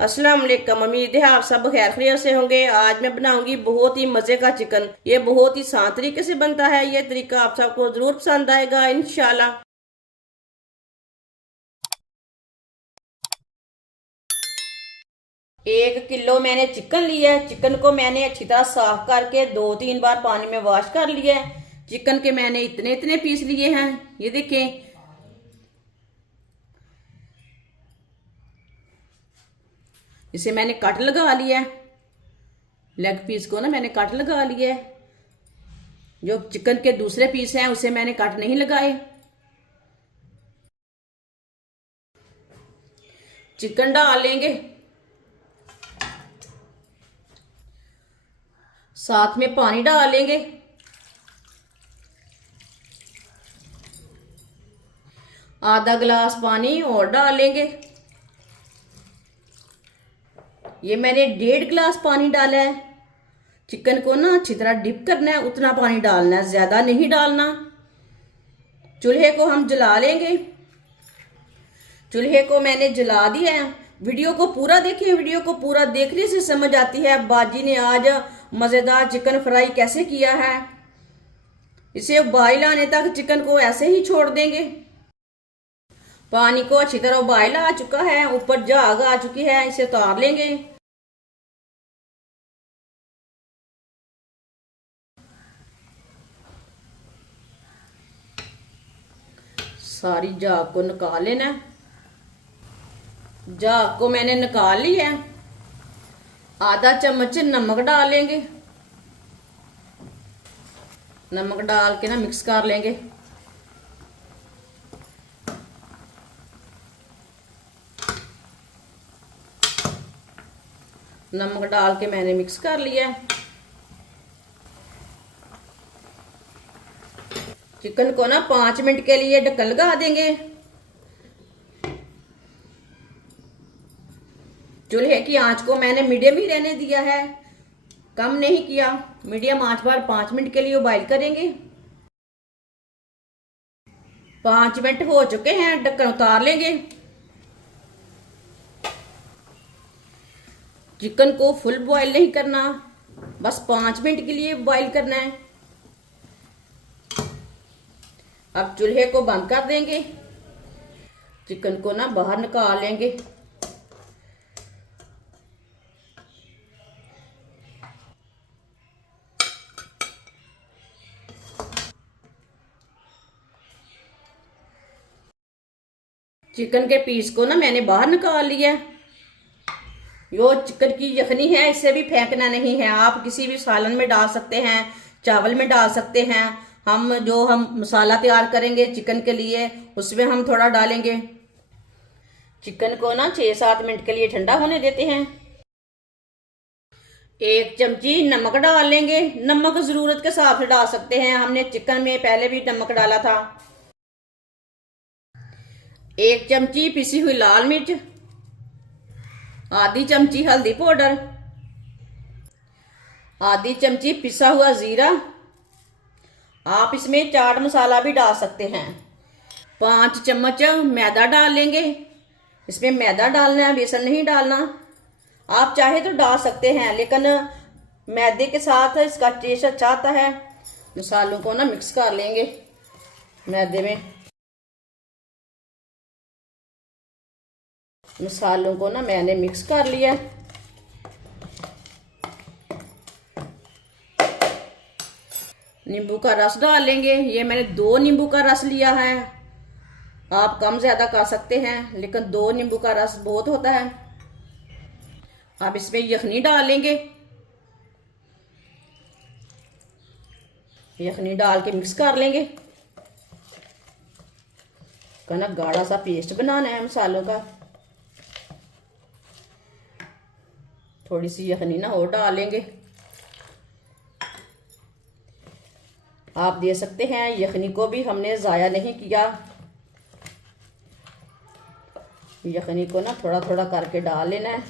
अस्सलाम वालेकुम। उम्मीद है आप सब खैर खैरियत से होंगे। आज मैं बनाऊंगी बहुत ही मजे का चिकन। ये बहुत ही आसान तरीके से बनता है। ये तरीका आप सबको जरूर पसंद आएगा इंशाल्लाह। 1 किलो मैंने चिकन लिया है। चिकन को मैंने अच्छी तरह साफ करके 2-3 बार पानी में वॉश कर लिया है। चिकन के मैंने इतने इतने पीस लिए हैं, ये देखें। इसे मैंने कट लगा लिया है। लेग पीस को ना मैंने कट लगा लिया है। जो चिकन के दूसरे पीस हैं उसे मैंने कट नहीं लगाए। चिकन डाल लेंगे, साथ में पानी डाल लेंगे। आधा गिलास पानी और डाल लेंगे। ये मैंने 1.5 गिलास पानी डाला है। चिकन को ना अच्छी तरह डिप करना है, उतना पानी डालना है, ज्यादा नहीं डालना। चूल्हे को हम जला लेंगे। चूल्हे को मैंने जला दिया है। वीडियो को पूरा देखें। वीडियो को पूरा देखने से समझ आती है बाजी ने आज मजेदार चिकन फ्राई कैसे किया है। इसे उबाल आने तक चिकन को ऐसे ही छोड़ देंगे। पानी को अच्छी तरह उबाल आ चुका है, ऊपर झाग आ चुकी है। इसे उतार लेंगे। सारी झाग को निकाल लेना है। झाग को मैंने निकाल ली है। आधा चम्मच नमक डाल लेंगे। नमक डाल के ना मिक्स कर लेंगे। नमक डाल के मैंने मिक्स कर लिया है। चिकन को ना 5 मिनट के लिए ढक्कन लगा देंगे। चूल्हे की आंच को मैंने मीडियम ही रहने दिया है, कम नहीं किया। मीडियम आंच पर 5 मिनट के लिए उबाइल करेंगे। 5 मिनट हो चुके हैं, ढक्कन उतार लेंगे। चिकन को फुल बॉईल नहीं करना, बस 5 मिनट के लिए बॉईल करना है। अब चूल्हे को बंद कर देंगे। चिकन को ना बाहर निकाल लेंगे। चिकन के पीस को ना मैंने बाहर निकाल लिया। यो चिकन की यखनी है, इसे भी फेंकना नहीं है। आप किसी भी सालन में डाल सकते हैं, चावल में डाल सकते हैं। हम मसाला तैयार करेंगे चिकन के लिए, उसमें हम थोड़ा डालेंगे। चिकन को ना 6-7 मिनट के लिए ठंडा होने देते हैं। 1 चमची नमक डाल लेंगे। नमक जरूरत के हिसाब से डाल सकते हैं, हमने चिकन में पहले भी नमक डाला था। 1 चमची पिसी हुई लाल मिर्च, आधी चमची हल्दी पाउडर, आधी चमची पिसा हुआ जीरा। आप इसमें चाट मसाला भी डाल सकते हैं। 5 चम्मच मैदा डाल लेंगे। इसमें मैदा डालना है, बेसन नहीं डालना। आप चाहे तो डाल सकते हैं, लेकिन मैदे के साथ इसका टेस्ट अच्छा आता है। मसालों को ना मिक्स कर लेंगे मैदे में। मसालों को ना मैंने मिक्स कर लिया। नींबू का रस डाल लेंगे। ये मैंने 2 नींबू का रस लिया है। आप कम ज्यादा कर सकते हैं, लेकिन 2 नींबू का रस बहुत होता है। अब इसमें यखनी डाल लेंगे। यखनी डाल के मिक्स कर लेंगे। ना गाढ़ा सा पेस्ट बनाना है मसालों का। थोड़ी सी यखनी ना और डाल लेंगे। आप दे सकते हैं, यखनी को भी हमने ज़ाया नहीं किया। यखनी को ना थोड़ा थोड़ा करके डाल लेना है।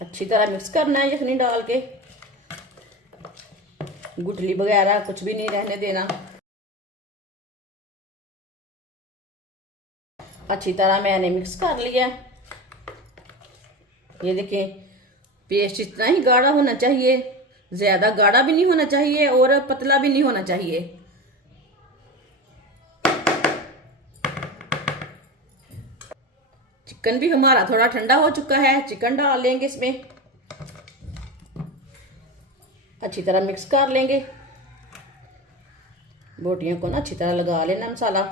अच्छी तरह मिक्स करना है यखनी डाल के। गुठली वगैरह कुछ भी नहीं रहने देना। अच्छी तरह मैंने मिक्स कर लिया। ये देखें, पेस्ट इतना ही गाढ़ा होना चाहिए, ज्यादा गाढ़ा भी नहीं होना चाहिए और पतला भी नहीं होना चाहिए। चिकन भी हमारा थोड़ा ठंडा हो चुका है, चिकन डाल लेंगे इसमें, अच्छी तरह मिक्स कर लेंगे। बोटियों को ना अच्छी तरह लगा लेना मसाला।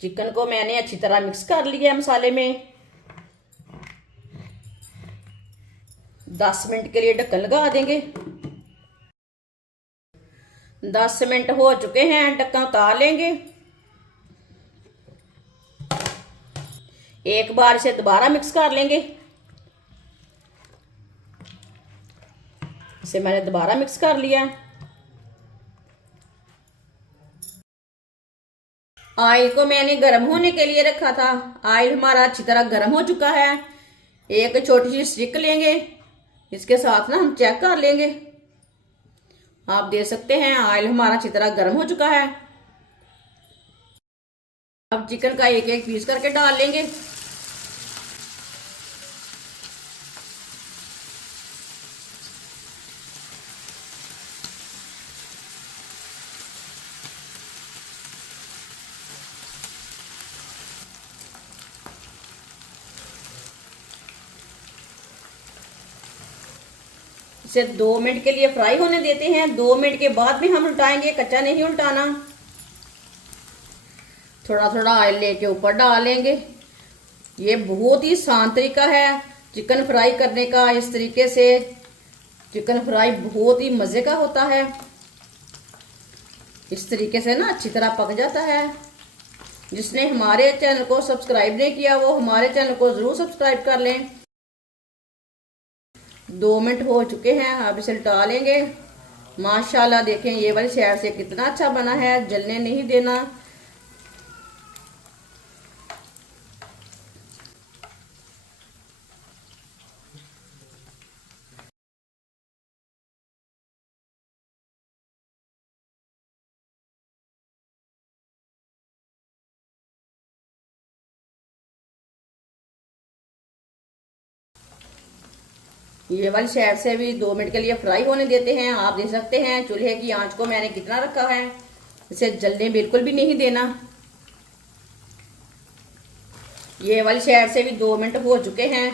चिकन को मैंने अच्छी तरह मिक्स कर लिया मसाले में। 10 मिनट के लिए ढक्कन लगा देंगे। 10 मिनट हो चुके हैं, ढक्कन उतार लेंगे। एक बार इसे दोबारा मिक्स कर लेंगे। इसे मैंने दोबारा मिक्स कर लिया। ऑयल को मैंने गर्म होने के लिए रखा था। ऑयल हमारा अच्छी तरह गर्म हो चुका है। एक छोटी सी स्टिक लेंगे, इसके साथ ना हम चेक कर लेंगे। आप देख सकते हैं ऑयल हमारा अच्छी तरह गर्म हो चुका है। अब चिकन का एक एक पीस करके डाल लेंगे। इसे 2 मिनट के लिए फ्राई होने देते हैं। 2 मिनट के बाद भी हम उल्टाएंगे, कच्चा नहीं उल्टाना। थोड़ा थोड़ा ऑयल लेके ऊपर डालेंगे। ये बहुत ही आसान तरीका है चिकन फ्राई करने का। इस तरीके से चिकन फ्राई बहुत ही मजे का होता है। इस तरीके से ना अच्छी तरह पक जाता है। जिसने हमारे चैनल को सब्सक्राइब नहीं किया वो हमारे चैनल को जरूर सब्सक्राइब कर लें। 2 मिनट हो चुके हैं, अब इसे उल्टा लेंगे। माशाल्लाह देखें ये वाली साइड से कितना अच्छा बना है, जलने नहीं देना। ये वाली साइड से भी 2 मिनट के लिए फ्राई होने देते हैं। आप देख सकते हैं चूल्हे की आंच को मैंने कितना रखा है, इसे जलने बिल्कुल भी नहीं देना। ये वाली साइड से भी 2 मिनट हो चुके हैं।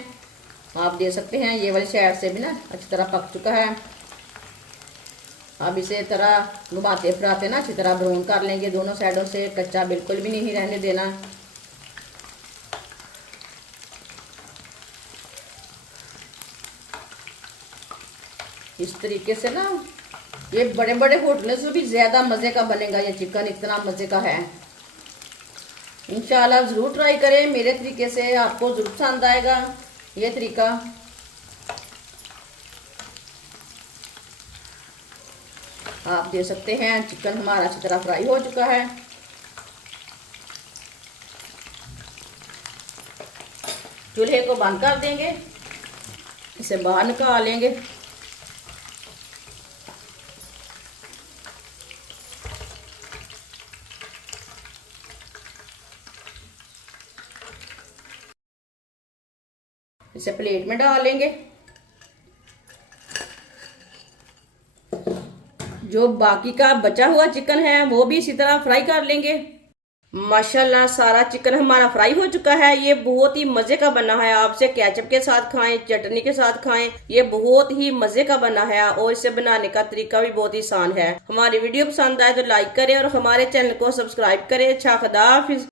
आप देख सकते हैं ये वाली साइड से भी ना अच्छी तरह पक चुका है। अब इसे तरह घुमाते फिराते ना अच्छी तरह ब्राउन कर लेंगे दोनों साइडों से, कच्चा बिल्कुल भी नहीं रहने देना। इस तरीके से ना ये बड़े बड़े होटलों से भी ज्यादा मजे का बनेगा ये चिकन, इतना मजे का है। इंशाल्लाह जरूर ट्राई करें मेरे तरीके से, आपको जरूर पसंद आएगा ये तरीका। आप देख सकते हैं चिकन हमारा अच्छी तरह फ्राई हो चुका है। चूल्हे को बंद कर देंगे, इसे बाहर निकाल लेंगे। इसे प्लेट में डाल लेंगे। जो बाकी का बचा हुआ चिकन है वो भी इसी तरह फ्राई कर लेंगे। माशाल्लाह सारा चिकन हमारा फ्राई हो चुका है। ये बहुत ही मजे का बना है। आपसे केचप के साथ खाएं, चटनी के साथ खाएं, ये बहुत ही मजे का बना है और इसे बनाने का तरीका भी बहुत ही आसान है। हमारी वीडियो पसंद आए तो लाइक करें और हमारे चैनल को सब्सक्राइब करें। अच्छा, खुदा हाफिज।